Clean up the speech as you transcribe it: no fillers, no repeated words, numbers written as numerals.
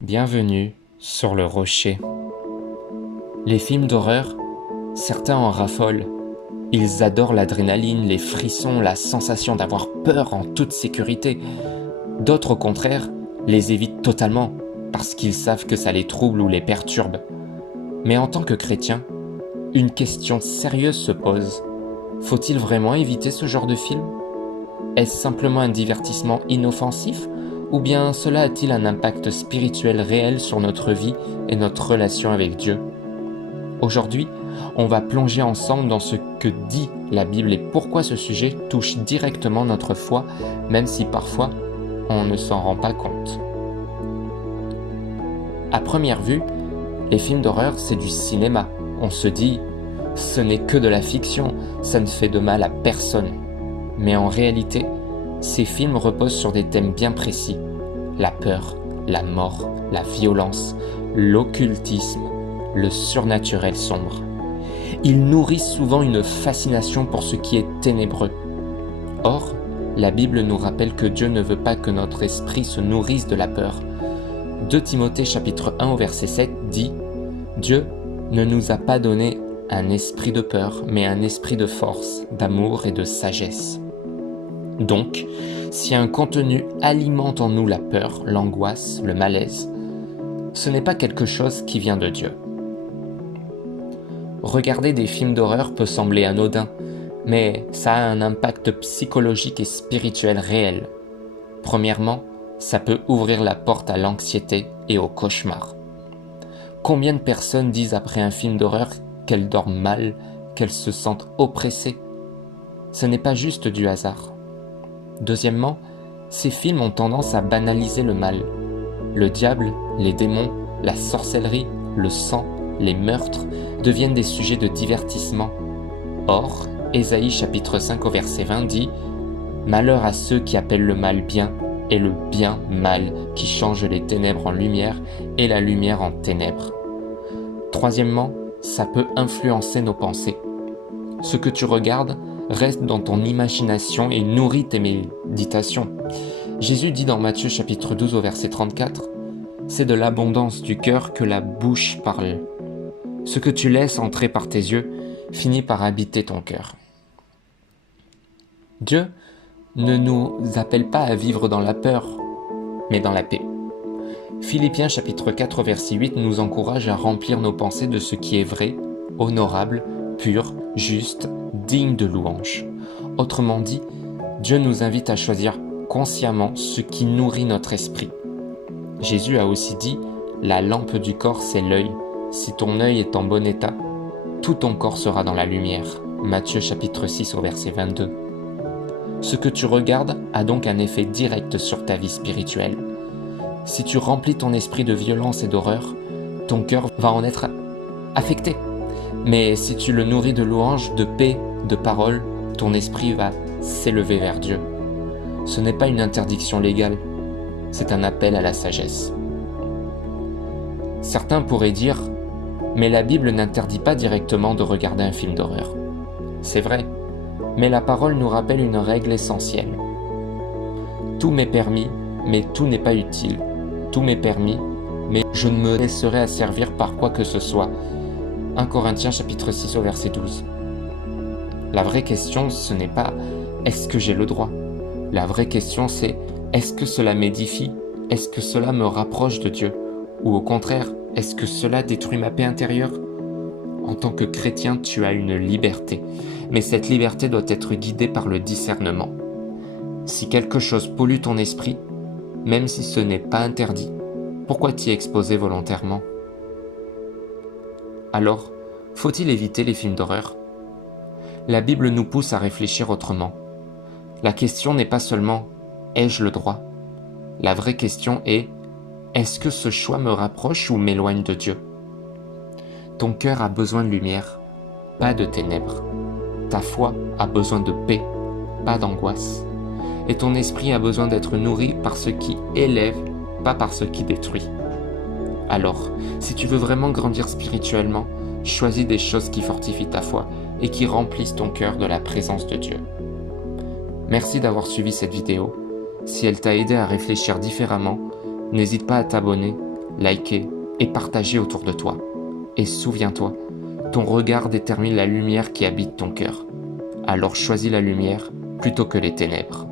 Bienvenue sur le rocher. Les films d'horreur, certains en raffolent. Ils adorent l'adrénaline, les frissons, la sensation d'avoir peur en toute sécurité. D'autres, au contraire, les évitent totalement parce qu'ils savent que ça les trouble ou les perturbe. Mais en tant que chrétien, une question sérieuse se pose. Faut-il vraiment éviter ce genre de film ? Est-ce simplement un divertissement inoffensif ? Ou bien cela a-t-il un impact spirituel réel sur notre vie et notre relation avec Dieu ? Aujourd'hui, on va plonger ensemble dans ce que dit la Bible et pourquoi ce sujet touche directement notre foi, même si parfois on ne s'en rend pas compte. À première vue, les films d'horreur, c'est du cinéma. On se dit, ce n'est que de la fiction, ça ne fait de mal à personne. Mais en réalité, ces films reposent sur des thèmes bien précis. La peur, la mort, la violence, l'occultisme, le surnaturel sombre. Ils nourrissent souvent une fascination pour ce qui est ténébreux. Or, la Bible nous rappelle que Dieu ne veut pas que notre esprit se nourrisse de la peur. 2 Timothée chapitre 1 au verset 7 dit « Dieu ne nous a pas donné un esprit de peur, mais un esprit de force, d'amour et de sagesse. » Donc, si un contenu alimente en nous la peur, l'angoisse, le malaise, ce n'est pas quelque chose qui vient de Dieu. Regarder des films d'horreur peut sembler anodin, mais ça a un impact psychologique et spirituel réel. Premièrement, ça peut ouvrir la porte à l'anxiété et au cauchemar. Combien de personnes disent après un film d'horreur qu'elles dorment mal, qu'elles se sentent oppressées ? Ce n'est pas juste du hasard. Deuxièmement, ces films ont tendance à banaliser le mal. Le diable, les démons, la sorcellerie, le sang, les meurtres deviennent des sujets de divertissement. Or, Ésaïe chapitre 5 au verset 20 dit « Malheur à ceux qui appellent le mal bien et le bien mal, qui changent les ténèbres en lumière et la lumière en ténèbres. » Troisièmement, ça peut influencer nos pensées. Ce que tu regardes reste dans ton imagination et nourrit tes méditations. Jésus dit dans Matthieu chapitre 12 au verset 34 « C'est de l'abondance du cœur que la bouche parle. Ce que tu laisses entrer par tes yeux finit par habiter ton cœur. » Dieu ne nous appelle pas à vivre dans la peur, mais dans la paix. Philippiens chapitre 4 verset 8 nous encourage à remplir nos pensées de ce qui est vrai, honorable, pur, juste, digne de louange. Autrement dit, Dieu nous invite à choisir consciemment ce qui nourrit notre esprit. Jésus a aussi dit « La lampe du corps, c'est l'œil. Si ton œil est en bon état, tout ton corps sera dans la lumière. » Matthieu chapitre 6 au verset 22. Ce que tu regardes a donc un effet direct sur ta vie spirituelle. Si tu remplis ton esprit de violence et d'horreur, ton cœur va en être affecté. Mais si tu le nourris de louanges, de paix, de paroles, ton esprit va s'élever vers Dieu. Ce n'est pas une interdiction légale, c'est un appel à la sagesse. Certains pourraient dire « Mais la Bible n'interdit pas directement de regarder un film d'horreur. » C'est vrai, mais la parole nous rappelle une règle essentielle. Tout m'est permis, mais tout n'est pas utile. Tout m'est permis, mais je ne me laisserai asservir par quoi que ce soit. 1 Corinthiens chapitre 6 au verset 12. La vraie question, ce n'est pas « est-ce que j'ai le droit ?» La vraie question, c'est « est-ce que cela m'édifie ? Est-ce que cela me rapproche de Dieu ? Ou au contraire, est-ce que cela détruit ma paix intérieure ? » En tant que chrétien, tu as une liberté, mais cette liberté doit être guidée par le discernement. Si quelque chose pollue ton esprit, même si ce n'est pas interdit, pourquoi t'y exposer volontairement ? Alors, faut-il éviter les films d'horreur ? La Bible nous pousse à réfléchir autrement. La question n'est pas seulement « ai-je le droit ?» La vraie question est « est-ce que ce choix me rapproche ou m'éloigne de Dieu ?» Ton cœur a besoin de lumière, pas de ténèbres. Ta foi a besoin de paix, pas d'angoisse. Et ton esprit a besoin d'être nourri par ce qui élève, pas par ce qui détruit. Alors, si tu veux vraiment grandir spirituellement, choisis des choses qui fortifient ta foi et qui remplissent ton cœur de la présence de Dieu. Merci d'avoir suivi cette vidéo. Si elle t'a aidé à réfléchir différemment, n'hésite pas à t'abonner, liker et partager autour de toi. Et souviens-toi, ton regard détermine la lumière qui habite ton cœur. Alors choisis la lumière plutôt que les ténèbres.